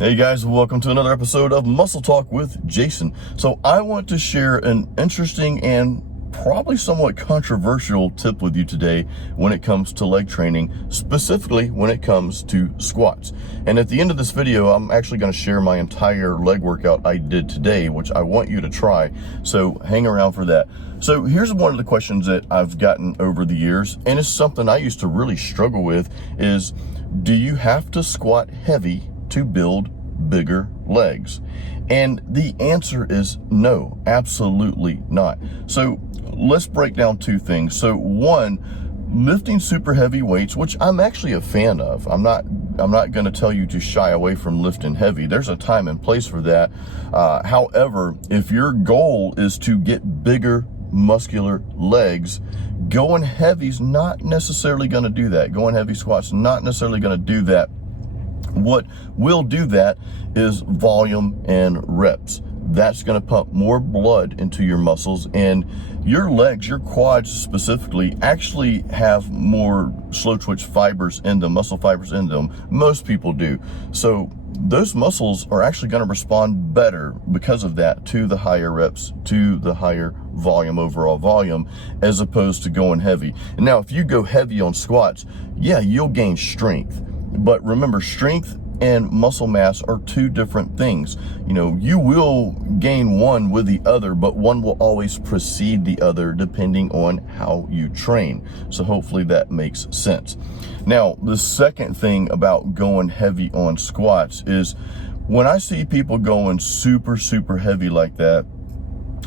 Hey guys, welcome to another episode of Muscle Talk with Jason. So I want to share an interesting and probably somewhat controversial tip with you today when it comes to leg training, specifically when it comes to squats. And at the end of this video, I'm actually going to share my entire leg workout I did today, which I want you to try. So hang around for that. So here's one of the questions that I've gotten over the years, and it's something I used to really struggle with, is do you have to squat heavy to build bigger legs? And the answer is no, absolutely not. So let's break down two things. So one, lifting super heavy weights, which I'm actually a fan of. I'm not going to tell you to shy away from lifting heavy. There's a time and place for that. However, if your goal is to get bigger muscular legs, going heavy is not necessarily going to do that. Going heavy squats not necessarily going to do that. What will do that is volume and reps. That's going to pump more blood into your muscles, and your legs, your quads specifically, actually have more slow twitch fibers in them, muscle fibers in them. Most people do. So those muscles are actually going to respond better because of that to the higher reps, to the higher volume, overall volume, as opposed to going heavy. And now if you go heavy on squats, yeah, you'll gain strength. But remember, strength and muscle mass are two different things. You know, you will gain one with the other, but one will always precede the other depending on how you train. So hopefully that makes sense. Now, the second thing about going heavy on squats is when I see people going super heavy like that,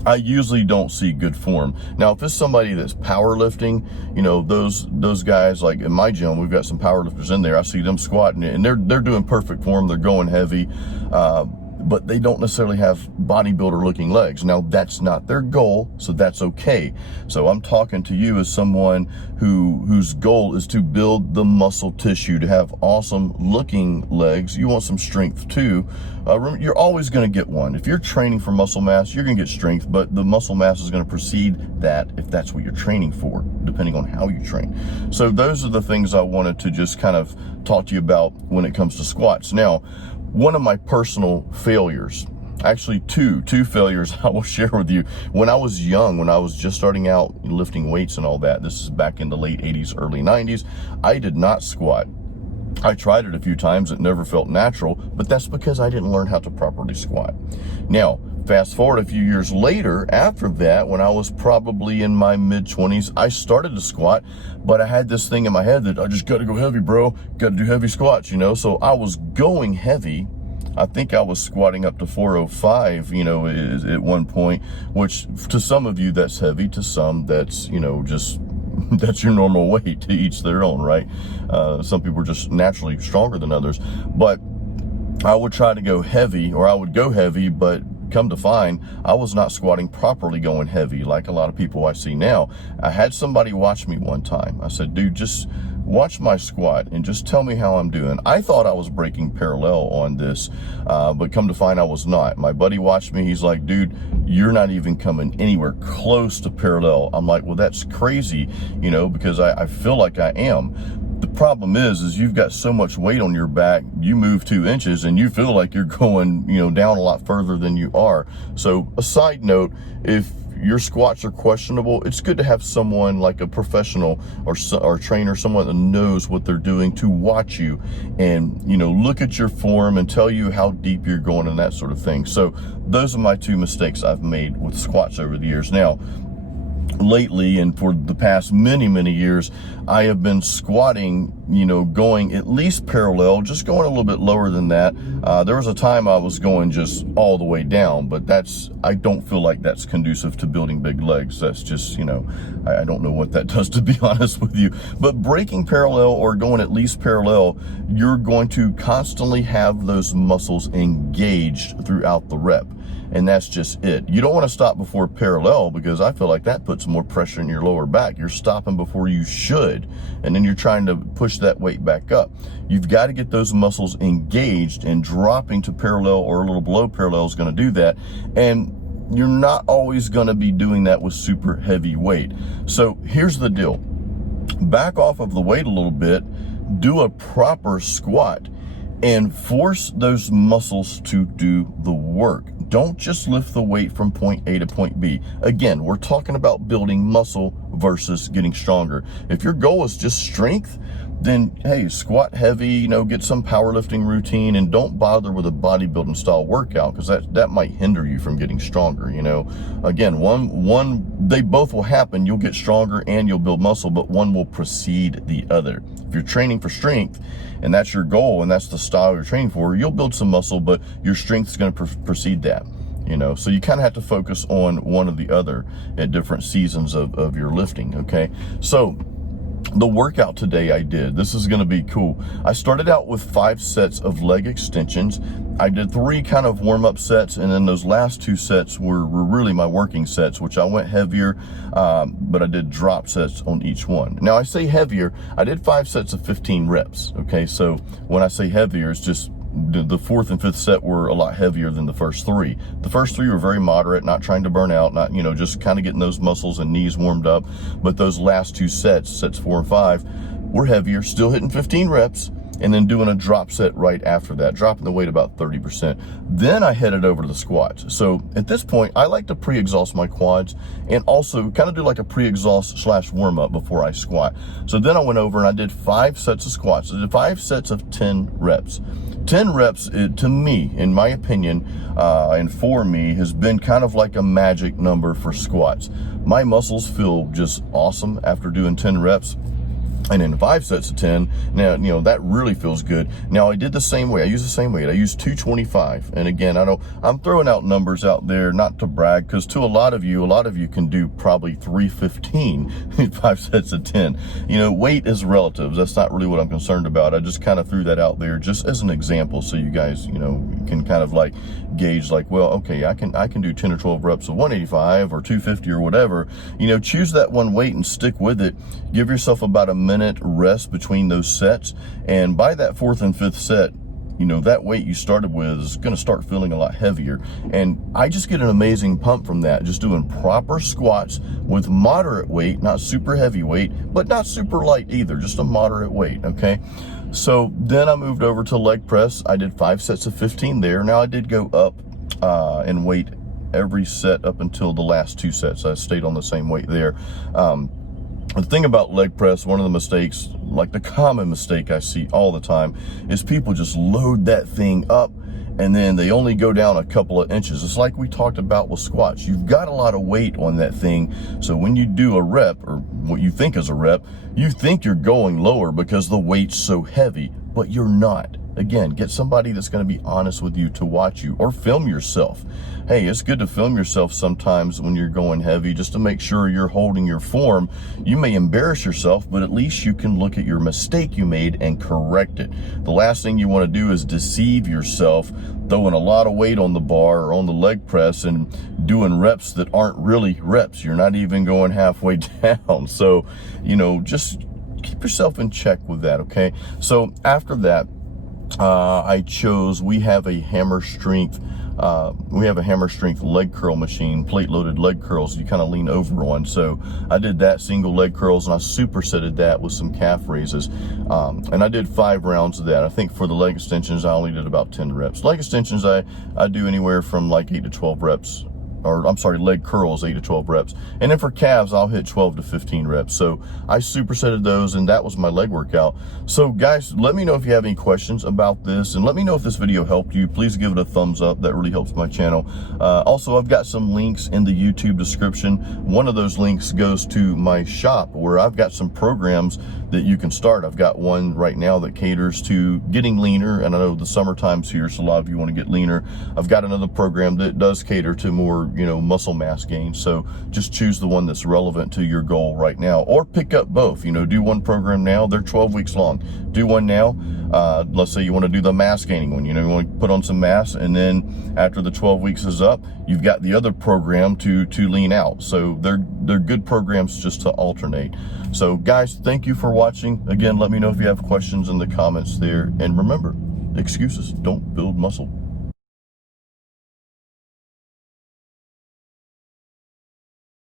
I usually don't see good form. Now, if it's somebody that's powerlifting, you know, those guys, like in my gym, we've got some powerlifters in there. I see them squatting and they're doing perfect form. They're going heavy, but they don't necessarily have bodybuilder looking legs. Now, that's not their goal, so that's okay. So I'm talking to you as someone whose goal is to build the muscle tissue, to have awesome looking legs. You want some strength too. You're always going to get one. If you're training for muscle mass, you're going to get strength, but the muscle mass is going to precede that if that's what you're training for, depending on how you train. So those are the things I wanted to just kind of talk to you about when it comes to squats. Now, one of my personal failures, actually two failures I will share with you. When I was young, when I was just starting out lifting weights and all that, this is back in the late 80s, early 90s, I did not squat. I tried it a few times. It never felt natural, but that's because I didn't learn how to properly squat. Now, fast forward a few years later, after that, when I was probably in my mid-20s, I started to squat, but I had this thing in my head that I just got to go heavy, bro. Got to do heavy squats, you know? So I was going heavy. I think I was squatting up to 405, you know, at one point, which to some of you that's heavy, to some that's, you know, just that's your normal weight. To each their own, right? Some people are just naturally stronger than others, but I would try to go heavy, or I would go heavy, but come to find I was not squatting properly going heavy like a lot of people I see now. I had somebody watch me one time. I said, dude, just watch my squat and just tell me how I'm doing. I thought I was breaking parallel on this, but come to find I was not. My buddy watched me. He's like, dude, you're not even coming anywhere close to parallel. I'm like, well, that's crazy, you know, because I feel like I am. The problem is you've got so much weight on your back, you move 2 inches and you feel like you're going, you know, down a lot further than you are. So a side note, if your squats are questionable, it's good to have someone like a professional or trainer, someone that knows what they're doing, to watch you and, you know, look at your form and tell you how deep you're going and that sort of thing. So those are my two mistakes I've made with squats over the years. Now, lately, and for the past many years, I have been squatting, you know, going at least parallel, just going a little bit lower than that. There was a time I was going just all the way down, but I don't feel like that's conducive to building big legs. That's just, you know, I don't know what that does, to be honest with you. But breaking parallel or going at least parallel, you're going to constantly have those muscles engaged throughout the rep. And that's just it. You don't want to stop before parallel, because I feel like that puts more pressure in your lower back. You're stopping before you should, and then you're trying to push that weight back up. You've got to get those muscles engaged, and dropping to parallel or a little below parallel is going to do that. And you're not always going to be doing that with super heavy weight. So here's the deal. Back off of the weight a little bit, do a proper squat. and force those muscles to do the work. Don't just lift the weight from point A to point B. Again, we're talking about building muscle versus getting stronger. If your goal is just strength, then hey, squat heavy, you know, get some powerlifting routine, and don't bother with a bodybuilding style workout, because that might hinder you from getting stronger. You know, again, they both will happen. You'll get stronger and you'll build muscle, but one will precede the other. If you're training for strength and that's your goal and that's the style you're training for, you'll build some muscle, but your strength is going to precede that. You know, so you kind of have to focus on one or the other at different seasons of your lifting. Okay, so the workout today I did, this is going to be cool. I started out with 5 sets of leg extensions. I did 3 kind of warm-up sets, and then those last 2 sets were really my working sets, which I went heavier, but I did drop sets on each one. Now I say heavier, I did 5 sets of 15 reps. Okay, so when I say heavier, it's just the 4th and 5th set were a lot heavier than the first 3. The first 3 were very moderate, not trying to burn out, not, you know, just kind of getting those muscles and knees warmed up. But those last 2 sets 4 and 5, were heavier, still hitting 15 reps, and then doing a drop set right after that, dropping the weight about 30%. Then I headed over to the squats. So at this point, I like to pre-exhaust my quads and also kind of do like a pre-exhaust / warm-up before I squat. So then I went over and I did 5 sets of squats. I did 5 sets of 10 reps. 10 reps, to me, in my opinion, and for me, has been kind of like a magic number for squats. My muscles feel just awesome after doing 10 reps. And in 5 sets of 10, now, you know, that really feels good. Now, I did the same way. I used the same weight. I used 225. And again, I'm throwing out numbers out there, not to brag, because to a lot of you can do probably 315 in 5 sets of 10. You know, weight is relative. That's not really what I'm concerned about. I just kind of threw that out there just as an example, so you guys, you know, can kind of like gauge like, well, okay, I can do 10 or 12 reps of 185 or 250 or whatever. You know, choose that one weight and stick with it. Give yourself about a minute rest between those sets, and by that 4th and 5th set, you know, that weight you started with is going to start feeling a lot heavier. And I just get an amazing pump from that, just doing proper squats with moderate weight, not super heavy weight, but not super light either, just a moderate weight. Okay, so then I moved over to leg press. I did 5 sets of 15 there. Now I did go up in weight every set up until the last 2 sets. I stayed on the same weight there. The thing about leg press, one of the mistakes, like the common mistake I see all the time, is people just load that thing up and then they only go down a couple of inches. It's like we talked about with squats. You've got a lot of weight on that thing, so when you do a rep, or what you think is a rep, you think you're going lower because the weight's so heavy, but you're not. Again, get somebody that's going to be honest with you to watch you, or film yourself. Hey, it's good to film yourself sometimes when you're going heavy, just to make sure you're holding your form. You may embarrass yourself, but at least you can look at your mistake you made and correct it. The last thing you want to do is deceive yourself, throwing a lot of weight on the bar or on the leg press and doing reps that aren't really reps. You're not even going halfway down. So, you know, just keep yourself in check with that, okay? So after that, we have a hammer strength leg curl machine, plate loaded leg curls you kind of lean over on. So I did that, single leg curls, and I supersetted that with some calf raises. And I did 5 rounds of that. I think for the leg extensions, I only did about 10 reps. Leg extensions, I do anywhere from like 8 to 12 reps. Or I'm sorry, leg curls, 8 to 12 reps. And then for calves, I'll hit 12 to 15 reps. So I supersetted those, and that was my leg workout. So guys, let me know if you have any questions about this, and let me know if this video helped you. Please give it a thumbs up. That really helps my channel. Also, I've got some links in the YouTube description. One of those links goes to my shop, where I've got some programs that you can start. I've got one right now that caters to getting leaner, and I know the summertime's here, so a lot of you want to get leaner. I've got another program that does cater to more, you know, muscle mass gain. So just choose the one that's relevant to your goal right now, or pick up both. You know, do one program now. They're 12 weeks long. Do one now. Let's say you want to do the mass gaining one. You know, you want to put on some mass, and then after the 12 weeks is up, you've got the other program to lean out. So they're good programs just to alternate. So guys, thank you for watching. Again, let me know if you have questions in the comments there. And remember, excuses don't build muscle.